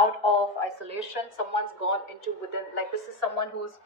out of isolation. Someone's gone into within, like this is someone who's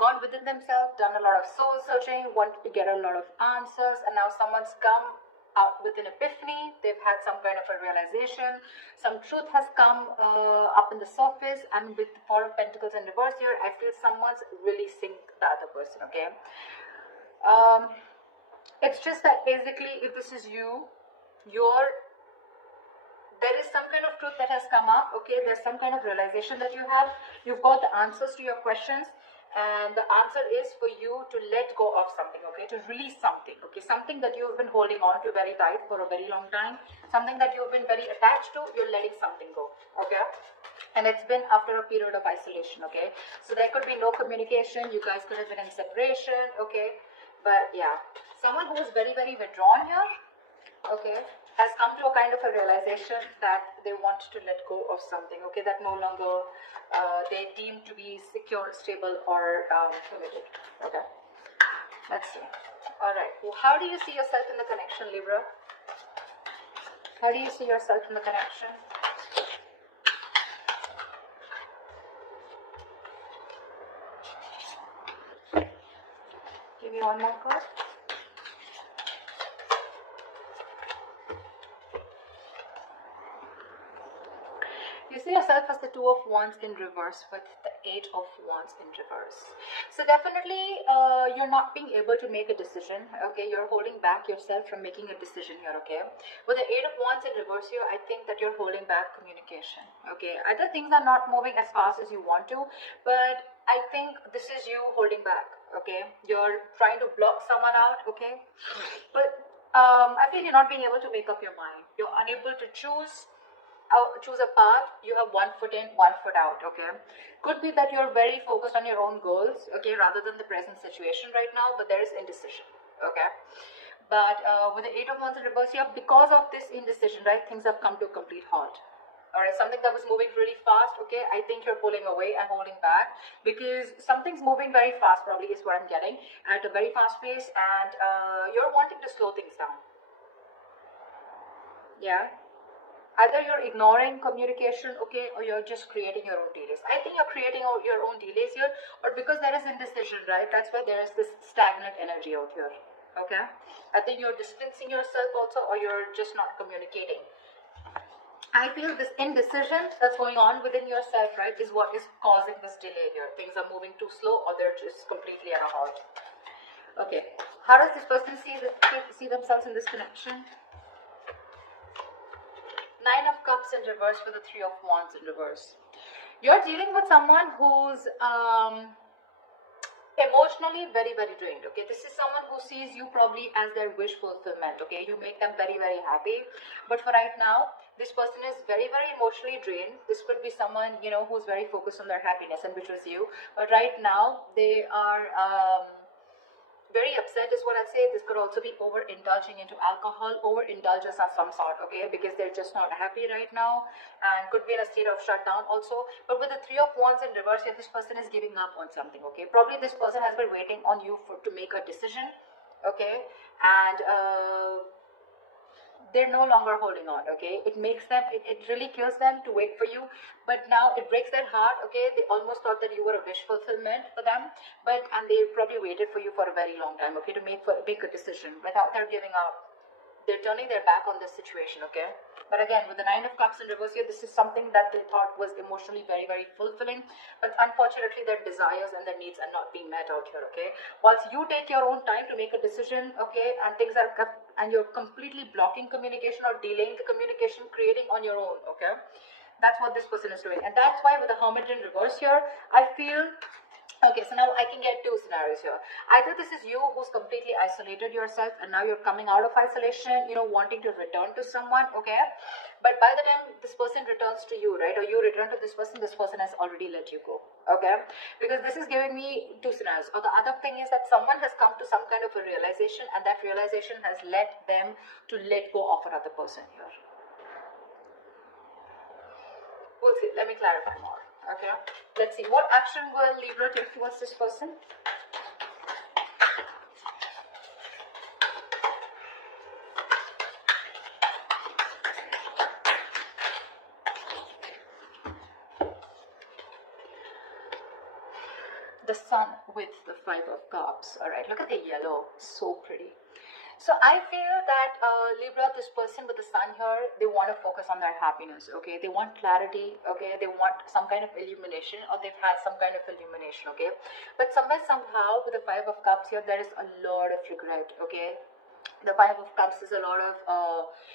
gone within themselves, done a lot of soul searching, wanted to get a lot of answers, and now someone's come out with an epiphany. They've had some kind of a realization, some truth has come up in the surface, and with the Four of Pentacles in reverse here, I feel someone's releasing the other person, okay? It's just that basically, if this is you, there is some kind of truth that has come up, okay? There's some kind of realization that you have. You've got the answers to your questions, and the answer is for you to let go of something, okay? To release something, okay? Something that you've been holding on to very tight for a very long time, something that you've been very attached to, you're letting something go, okay? And it's been after a period of isolation, okay? So there could be no communication. You guys could have been in separation, okay? But yeah, someone who is very, very withdrawn here, okay, has come to a kind of a realization that they want to let go of something, okay, that no longer they deem to be secure, stable, or committed, okay. Let's see. All right, well, how do you see yourself in the connection, Libra? How do you see yourself in the connection? Give me one more card. You see yourself as the Two of Wands in reverse with the Eight of Wands in reverse. So definitely you're not being able to make a decision, okay? You're holding back yourself from making a decision here, okay? With the Eight of Wands in reverse here, I think that you're holding back communication, okay? Either things are not moving as fast as you want to, but I think this is you holding back, okay? You're trying to block someone out, okay? But I feel you're not being able to make up your mind. You're unable to choose a path. You have one foot in, one foot out, okay? Could be that you're very focused on your own goals, okay, rather than the present situation right now, but there is indecision, okay? But with the Eight of Wands in reverse here, because of this indecision, right, things have come to a complete halt. All right, something that was moving really fast, okay, I think you're pulling away and holding back because something's moving very fast, probably is what I'm getting, at a very fast pace, and you're wanting to slow things down. Yeah. Either you're ignoring communication, okay, or you're just creating your own delays. I think you're creating your own delays here, or because there is indecision, right? That's why there is this stagnant energy out here, okay? I think you're distancing yourself also, or you're just not communicating. I feel this indecision that's going on within yourself, right, is what is causing this delay here. Things are moving too slow, or they're just completely at a halt. Okay, how does this person see themselves in this connection? Nine of Cups in reverse with the Three of Wands in reverse. You're dealing with someone who's emotionally very, very drained, okay? This is someone who sees you probably as their wish fulfillment, okay? You make them very, very happy. But for right now, this person is very, very emotionally drained. This could be someone, you know, who's very focused on their happiness, and which was you. But right now, they are very upset is what I'd say. This could also be overindulging into alcohol, overindulgence of some sort, okay, because they're just not happy right now, and could be in a state of shutdown also. But with the Three of Wands in reverse, if this person is giving up on something, okay, probably this person has been waiting on you to make a decision, okay, and they're no longer holding on, okay? It makes them, it really kills them to wait for you, but now it breaks their heart, okay? They almost thought that you were a wish fulfillment for them, and they probably waited for you for a very long time, okay, to make a decision without their giving up. They're turning their back on this situation, okay? But again, with the Nine of Cups in reverse here, this is something that they thought was emotionally very, very fulfilling, but unfortunately their desires and their needs are not being met out here, okay? Whilst you take your own time to make a decision, okay, and you're completely blocking communication or delaying the communication, creating on your own, okay? That's what this person is doing. And that's why with the Hermit in reverse here, I feel, okay, so now I can get two scenarios here. Either this is you who's completely isolated yourself and now you're coming out of isolation, you know, wanting to return to someone, okay? But by the time this person returns to you, right, or you return to this person has already let you go, okay? Because this is giving me two scenarios. Or the other thing is that someone has come to some kind of a realization, and that realization has led them to let go of another person here. We'll see. Let me clarify more. Okay. Let's see. What action will Libra take towards this person? the sun with the 5 of Cups. All right, look at the yellow, so pretty. So I feel that Libra, this person with the sun here, they want to focus on their happiness, okay? They want clarity, okay? They want some kind of illumination, or they've had some kind of illumination, okay? But somewhere, somehow, with the 5 of Cups here, there is a lot of regret, okay? The 5 of Cups is a lot of,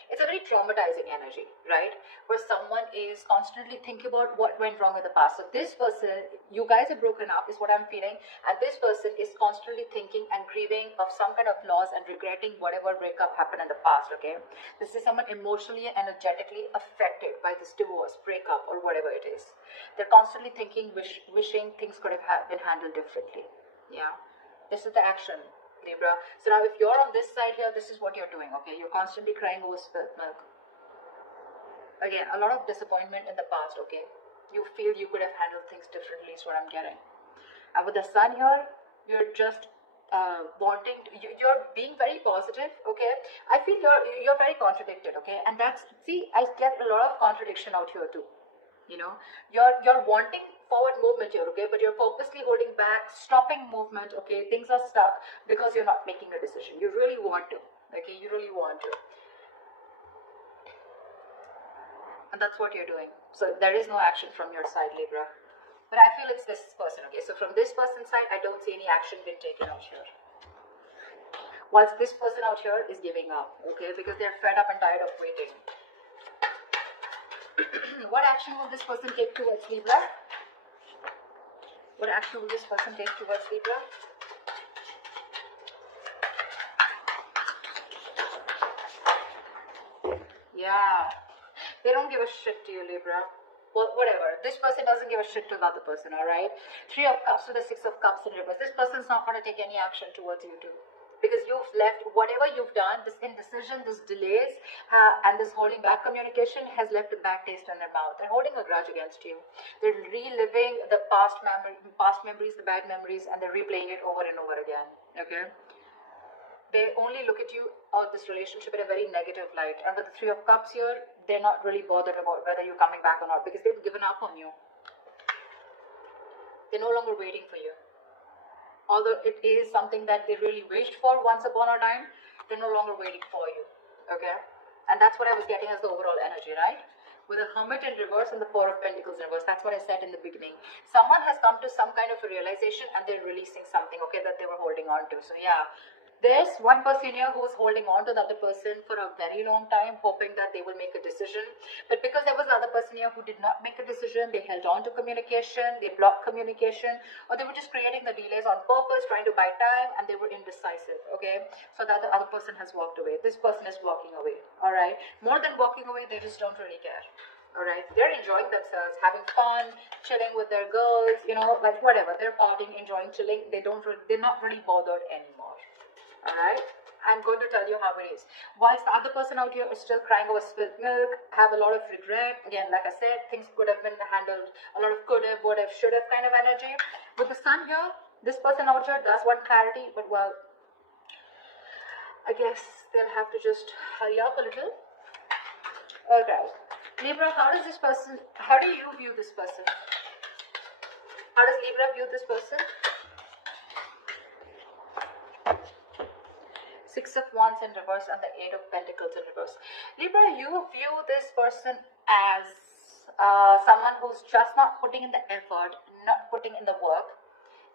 it's a very traumatizing energy, right? Where someone is constantly thinking about what went wrong in the past. So this person, you guys are broken up is what I'm feeling. And this person is constantly thinking and grieving of some kind of loss and regretting whatever breakup happened in the past, okay? This is someone emotionally and energetically affected by this divorce, breakup, or whatever it is. They're constantly thinking, wishing things could have been handled differently. Yeah. This is the action, Libra. So now if you're on this side here, this is what you're doing, okay? You're constantly crying over spilt milk. Again, a lot of disappointment in the past, okay? You feel you could have handled things differently is what I'm getting. And with the sun here, you're just wanting to, you're being very positive, okay? I feel you're very contradicted, okay? And that's, see, I get a lot of contradiction out here too. You know, you're wanting forward movement here, okay, but you're purposely holding back, stopping movement, okay? Things are stuck because you're not making a decision. You really want to, okay? You really want to, and that's what you're doing. So there is no action from your side, Libra, but I feel it's this person, okay? So from this person's side, I don't see any action being taken out here, whilst this person out here is giving up, okay, because they're fed up and tired of waiting. What action will this person take towards Libra? What action will this person take towards Libra? Yeah. They don't give a shit to you, Libra. Well, whatever. This person doesn't give a shit to the other person, alright? 3 of Cups to the 6 of Cups in reverse. This person's not going to take any action towards you too. Because you've left, whatever you've done, this indecision, this delays, and this holding back communication has left a bad taste in their mouth. They're holding a grudge against you. They're reliving the past memories, the bad memories, and they're replaying it over and over again. Okay? They only look at you or this relationship in a very negative light. And with the 3 of Cups here, they're not really bothered about whether you're coming back or not because they've given up on you. They're no longer waiting for you. Although it is something that they really wished for once upon a time, they're no longer waiting for you, okay? And that's what I was getting as the overall energy, right? With the Hermit in reverse and the 4 of Pentacles in reverse, that's what I said in the beginning. Someone has come to some kind of a realization and they're releasing something, okay, that they were holding on to. So yeah, there's one person here who's holding on to the other person for a very long time, hoping that they will make a decision. But because there was another person here who did not make a decision, they held on to communication, they blocked communication, or they were just creating the delays on purpose, trying to buy time, and they were indecisive, okay? So that the other person has walked away. This person is walking away, all right? More than walking away, they just don't really care. All right, they're enjoying themselves, having fun, chilling with their girls, you know, like whatever. They're partying, enjoying, chilling. They're not really bothered anymore. All right, I'm going to tell you how it is. Whilst the other person out here is still crying over spilt milk, have a lot of regret. Again, like I said, things could have been handled. A lot of could have, would have, should have kind of energy. With the sun here, this person out here does want clarity, but well, I guess they'll have to just hurry up a little. Okay. Libra, how do you view this person? How does Libra view this person? 6 of Wands in reverse and the 8 of Pentacles in reverse. Libra, you view this person as someone who's just not putting in the effort, not putting in the work,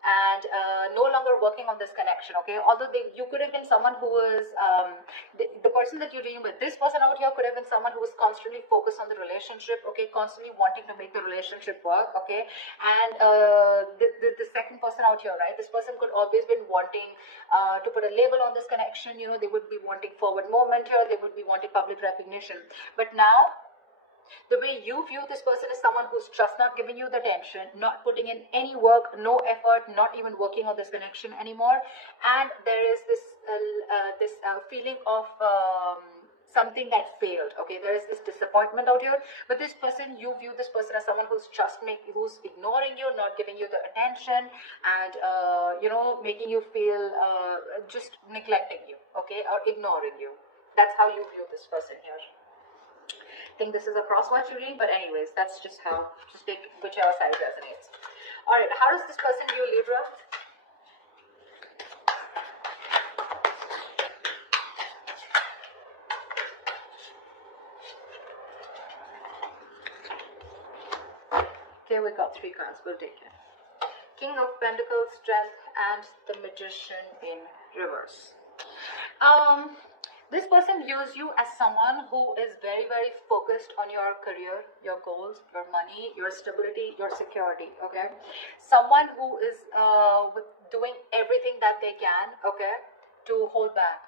and no longer working on this connection, okay? Although you could have been someone who was, the person that you're dealing with, this person out here could have been someone who was constantly focused on the relationship, okay? Constantly wanting to make the relationship work, okay? And the second person out here, right? This person could always been wanting to put a label on this connection, you know, they would be wanting forward movement here, they would be wanting public recognition. But now, the way you view this person is someone who's just not giving you the attention, not putting in any work, no effort, not even working on this connection anymore. And there is this feeling of something that failed, okay? There is this disappointment out here. But this person, you view this person as someone who's who's ignoring you, not giving you the attention, and you know, making you feel just neglecting you, okay, or ignoring you. That's how you view this person here. I think this is a crosswatch reading, but anyways, that's just how, just take whichever side resonates. All right, how does this person view Libra? Okay, we got 3 cards. We'll take it. King of Pentacles, Strength, and the Magician in reverse. This person views you as someone who is very, very focused on your career, your goals, your money, your stability, your security, okay? Someone who is doing everything that they can, okay, to hold back,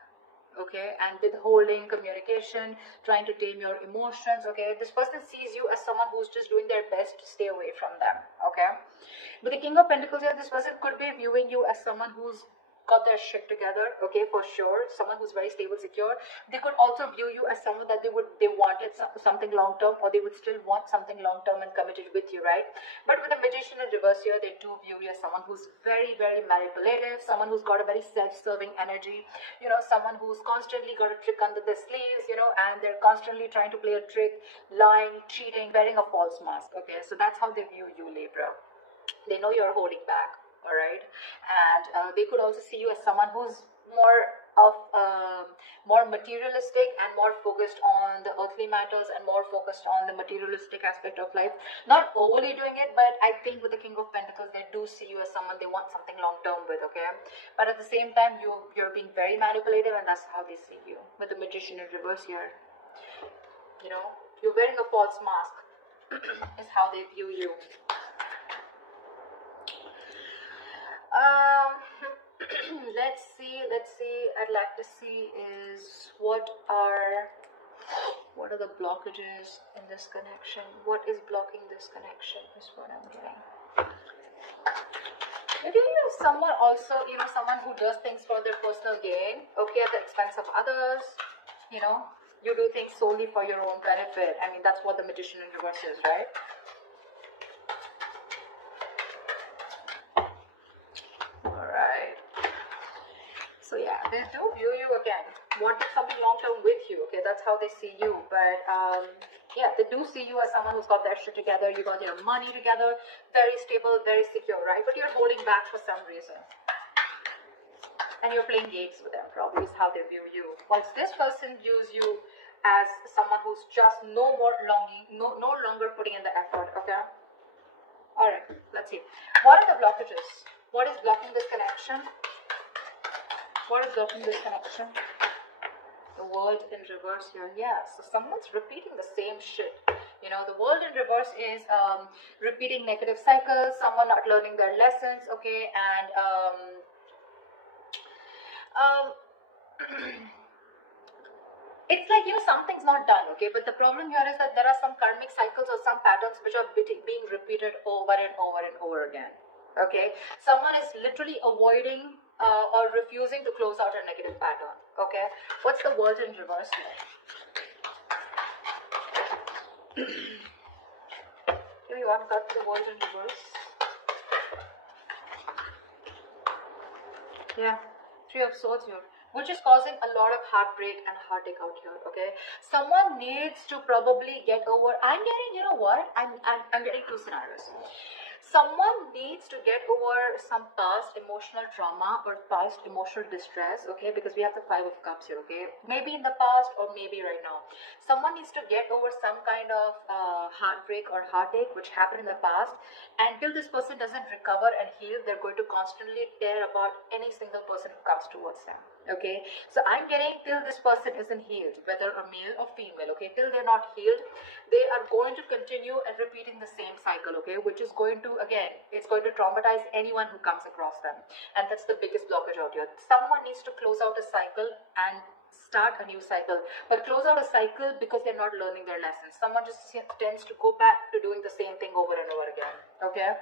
okay, and withholding communication, trying to tame your emotions, okay? This person sees you as someone who's just doing their best to stay away from them, okay? But the King of Pentacles here, this person could be viewing you as someone who's got their shit together, okay, for sure. Someone who's very stable, secure. They could also view you as someone that they wanted something long term, or they would still want something long term and committed with you, right? But with the Magician in reverse here, they do view you as someone who's very, very manipulative, someone who's got a very self-serving energy, you know, someone who's constantly got a trick under their sleeves, you know, and they're constantly trying to play a trick, lying, cheating, wearing a false mask, okay? So that's how they view you, Libra. They know you're holding back, all right? And they could also see you as someone who's more materialistic and more focused on the earthly matters and more focused on the materialistic aspect of life. Not overly doing it, but I think with the King of Pentacles, they do see you as someone they want something long term with, okay? But at the same time, you're being very manipulative, and that's how they see you. With the Magician in reverse here, you know, you're wearing a false mask is how they view you. Let's see. I'd like to see is what are the blockages in this connection? What is blocking this connection is what I'm getting. Maybe you have someone also, you know, someone who does things for their personal gain, okay, at the expense of others, you know. You do things solely for your own benefit. I mean, that's what the Magician in reverse is, right? So yeah, they do view you again, wanting something long-term with you, okay? That's how they see you. But yeah, they do see you as someone who's got their shit together, you got your money together, very stable, very secure, right? But you're holding back for some reason. And you're playing games with them, probably is how they view you. Whilst this person views you as someone who's just no longer putting in the effort, okay? Alright, let's see. What are the blockages? What is blocking this connection? What is blocking this connection? The World in reverse here. Yeah, so someone's repeating the same shit. You know, the World in reverse is repeating negative cycles, someone not learning their lessons, okay, and it's like, you know, something's not done, okay, but the problem here is that there are some karmic cycles or some patterns which are being repeated over and over and over again, okay? Someone is literally avoiding or refusing to close out a negative pattern, okay? What's the World in reverse here? Give me one card for the World in reverse. Yeah, 3 of Swords here, which is causing a lot of heartbreak and heartache out here, okay? Someone needs to probably get over, I'm getting, you know what, I'm getting 2 scenarios. Someone needs to get over some past emotional trauma or past emotional distress, okay? Because we have the 5 of Cups here, okay? Maybe in the past or maybe right now. Someone needs to get over some kind of heartbreak or heartache which happened in the past. Until this person doesn't recover and heal, they're going to constantly tear apart any single person who comes towards them, okay? So I'm getting till this person isn't healed, whether a male or female, okay? Till they're not healed, they are going to continue and repeating the same cycle, okay? Which is going to, again, it's going to traumatize anyone who comes across them. And that's the biggest blockage out here. Someone needs to close out a cycle and start a new cycle. But close out a cycle because they're not learning their lessons. Someone just tends to go back to doing the same thing over and over again, okay?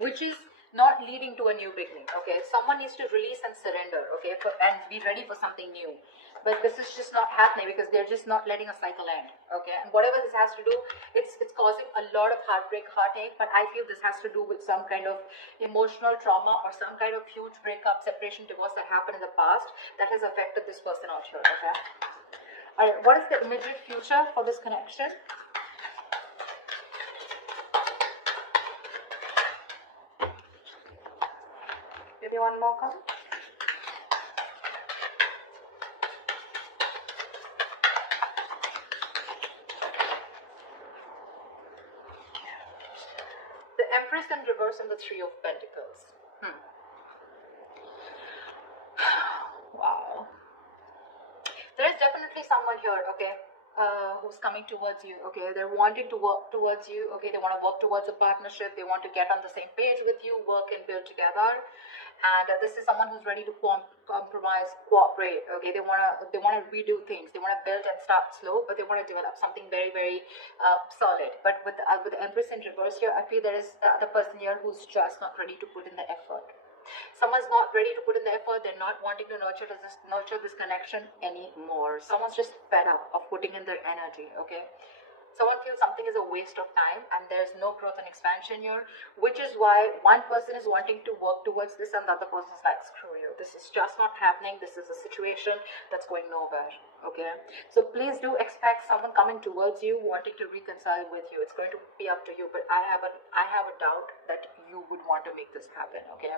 Which is not leading to a new beginning, okay? Someone needs to release and surrender, okay, and be ready for something new. But this is just not happening because they're just not letting a cycle end, okay? And whatever this has to do, it's causing a lot of heartbreak, heartache, but I feel this has to do with some kind of emotional trauma or some kind of huge breakup, separation, divorce that happened in the past that has affected this person out here, okay? All right, what is the immediate future for this connection? one more card. The Empress in reverse and the Three of Pentacles. Wow. There is definitely someone here, okay, who's coming towards you, okay. They're wanting to work towards you, okay. They want to work towards a partnership. They want to get on the same page with you, work and build together. And this is someone who's ready to compromise, cooperate, okay. They want to redo things. They want to build and start slow, but they want to develop something very, very solid. But with the Empress in reverse here, I feel there is the other person here who's just not ready to put in the effort. Someone's not ready to put in the effort. They're not wanting to nurture this connection anymore. Someone's just fed up of putting in their energy, okay. Someone feels something is a waste of time and there's no growth and expansion here, which is why one person is wanting to work towards this and the other person is like, screw you, this is just not happening. This is a situation that's going nowhere, okay. So please do expect someone coming towards you wanting to reconcile with you. It's going to be up to you, but I have a doubt that you would want to make this happen, okay.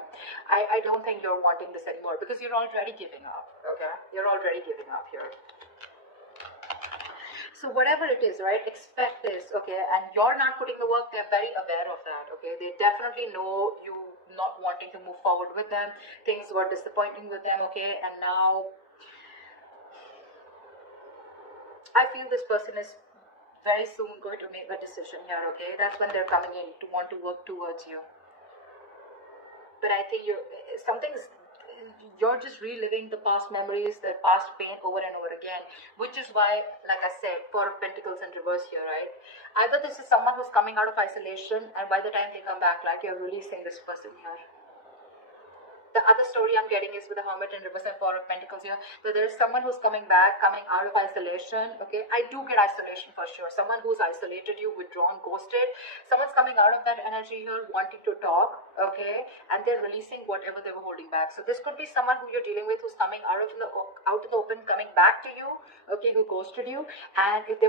I don't think you're wanting this anymore because you're already giving up, okay. You're already giving up here. So whatever it is, right, expect this, okay, and you're not putting the work. They're very aware of that, okay. They definitely know you not wanting to move forward with them. Things were disappointing with them, okay, and now I feel this person is very soon going to make a decision here, okay. That's when they're coming in to want to work towards you. But I think you're just reliving the past memories, the past pain over and over again, which is why, like I said, Four of Pentacles in reverse here, right? Either this is someone who's coming out of isolation and by the time they come back, like, you're releasing this person here. The other story I'm getting is with the Hermit in reverse and Four of Pentacles here, that there is someone who's coming back, coming out of isolation, okay? I do get isolation for sure. Someone who's isolated you, withdrawn, ghosted. Someone's coming out of that energy here, wanting to talk, okay? And they're releasing whatever they were holding back. So this could be someone who you're dealing with who's coming out in the open, coming back to you, okay, who ghosted you. And if they